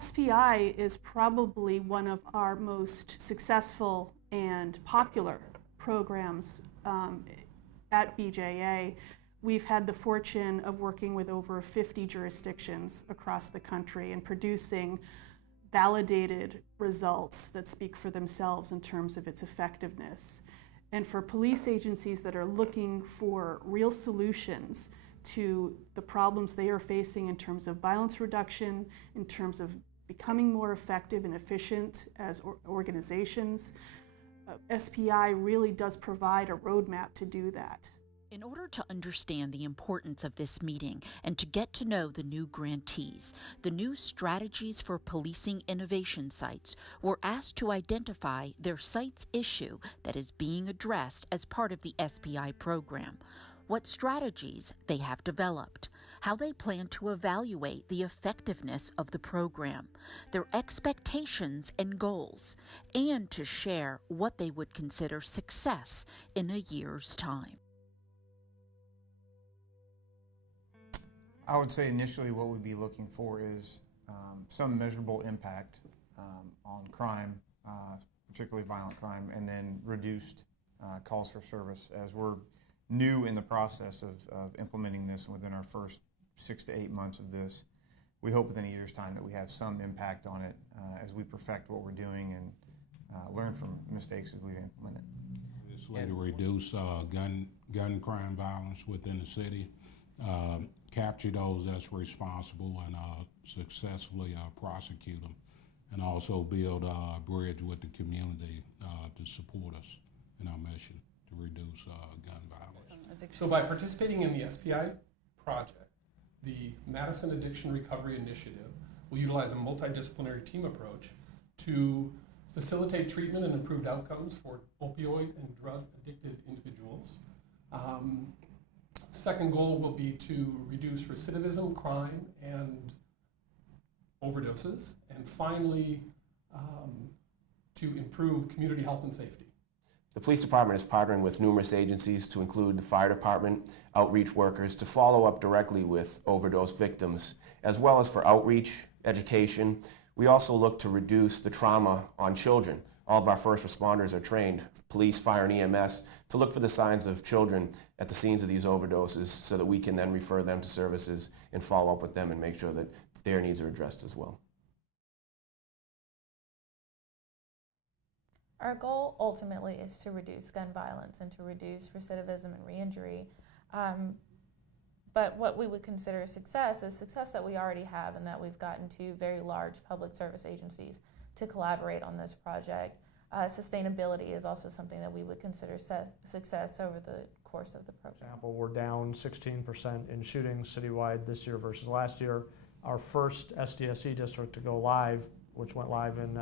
SPI is probably one of our most successful and popular programs at BJA. We've had the fortune of working with over 50 jurisdictions across the country and producing validated results that speak for themselves in terms of its effectiveness. And for police agencies that are looking for real solutions to the problems they are facing in terms of violence reduction, in terms of becoming more effective and efficient as organizations, SPI really does provide a roadmap to do that. In order to understand the importance of this meeting and to get to know the new grantees, the new strategies for policing innovation sites were asked to identify their site's issue that is being addressed as part of the SPI program, what strategies they have developed, how they plan to evaluate the effectiveness of the program, their expectations and goals, and to share what they would consider success in a year's time. I would say initially what we'd be looking for is some measurable impact on crime, particularly violent crime, and then reduced calls for service. As we're new in the process of implementing this within our first 6 to 8 months of this, we hope within a year's time that we have some impact on it as we perfect what we're doing and learn from mistakes as we implement it. This way to reduce gun crime violence within the city, capture those that's responsible and successfully prosecute them, and also build a bridge with the community to support us in our mission to reduce gun violence. So by participating in the SPI project, the Madison Addiction Recovery Initiative will utilize a multidisciplinary team approach to facilitate treatment and improved outcomes for opioid and drug addicted individuals. Second goal will be to reduce recidivism, crime, and overdoses. And finally, to improve community health and safety. The police department is partnering with numerous agencies to include the fire department, outreach workers, to follow up directly with overdose victims, as well as for outreach, education. We also look to reduce the trauma on children. All of our first responders are trained, police, fire, and EMS, to look for the signs of children at the scenes of these overdoses so that we can then refer them to services and follow up with them and make sure that their needs are addressed as well. Our goal ultimately is to reduce gun violence and to reduce recidivism and re-injury. But what we would consider a success is success that we already have, and that we've gotten two very large public service agencies to collaborate on this project. Sustainability is also something that we would consider success over the course of the program. For example, we're down 16% in shootings citywide this year versus last year. Our first SDSC district to go live, which went live in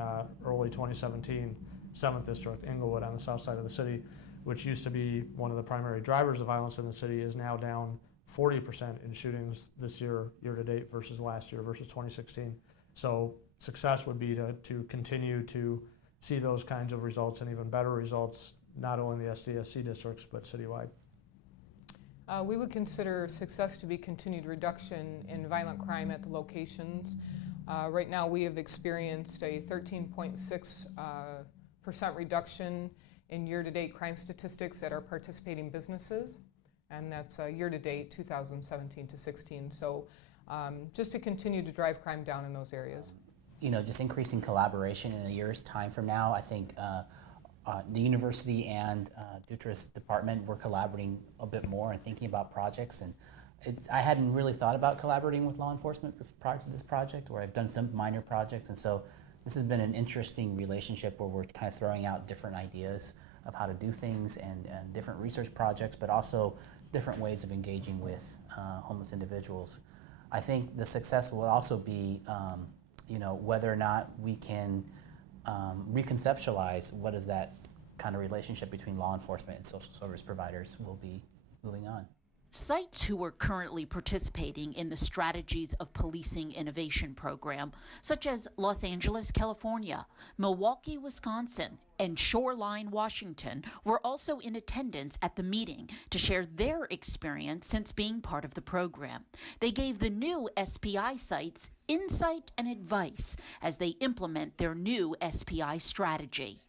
early 2017, 7th District, Inglewood on the south side of the city, which used to be one of the primary drivers of violence in the city, is now down 40% in shootings this year, year to date, versus last year, versus 2016. So success would be to continue to see those kinds of results and even better results, not only in the SDSC districts, but citywide. We would consider success to be continued reduction in violent crime at the locations. Right now we have experienced a 13.6% reduction in year-to-date crime statistics at our participating businesses, and that's year-to-date 2017 to 16. So just to continue to drive crime down in those areas. You know, just increasing collaboration in a year's time from now. I think the university and Dutra's department were collaborating a bit more and thinking about projects, and I hadn't really thought about collaborating with law enforcement prior to this project, where I've done some minor projects, and so this has been an interesting relationship where we're kind of throwing out different ideas of how to do things and different research projects, but also different ways of engaging with homeless individuals. I think the success will also be you know, whether or not we can reconceptualize what is that kind of relationship between law enforcement and social service providers will be moving on. Sites who are currently participating in the Strategies of Policing Innovation program, such as Los Angeles, California, Milwaukee, Wisconsin, and Shoreline, Washington, were also in attendance at the meeting to share their experience since being part of the program. They gave the new SPI sites insight and advice as they implement their new SPI strategy.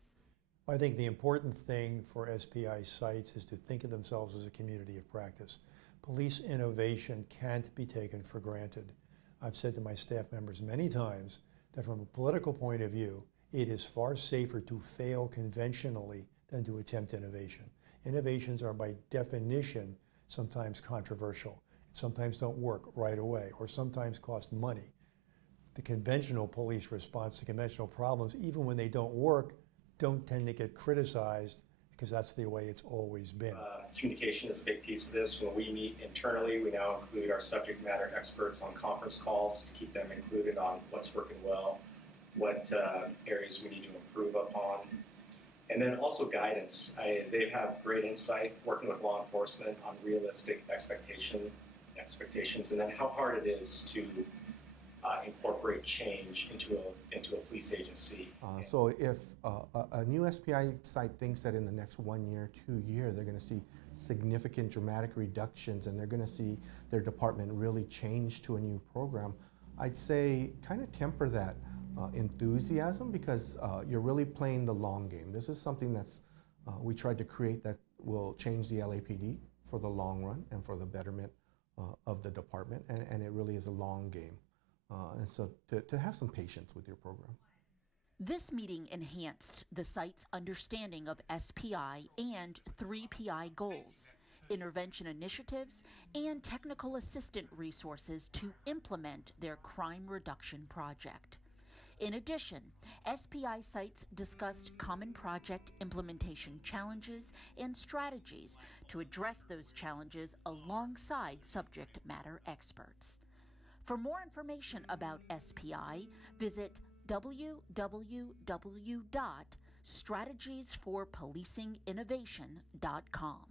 I think the important thing for SPI sites is to think of themselves as a community of practice. Police innovation can't be taken for granted. I've said to my staff members many times that from a political point of view, it is far safer to fail conventionally than to attempt innovation. Innovations are by definition sometimes controversial, sometimes don't work right away, or sometimes cost money. The conventional police response to conventional problems, even when they don't work, don't tend to get criticized because that's the way it's always been. Communication is a big piece of this. When we meet internally, we now include our subject matter experts on conference calls to keep them included on what's working well, what areas we need to improve upon, and then also guidance. They have great insight working with law enforcement on realistic expectations, and then how hard it is to incorporate change into a police agency. So if a new SPI site thinks that in the next 1 year, 2 years, they're going to see significant dramatic reductions and they're going to see their department really change to a new program, I'd say kind of temper that enthusiasm because you're really playing the long game. This is something that's we tried to create that will change the LAPD for the long run and for the betterment of the department, and it really is a long game. And so to have some patience with your program. This meeting enhanced the site's understanding of SPI and 3PI goals, intervention initiatives, and technical assistant resources to implement their crime reduction project. In addition, SPI sites discussed common project implementation challenges and strategies to address those challenges alongside subject matter experts. For more information about SPI, visit www.strategiesforpolicinginnovation.com.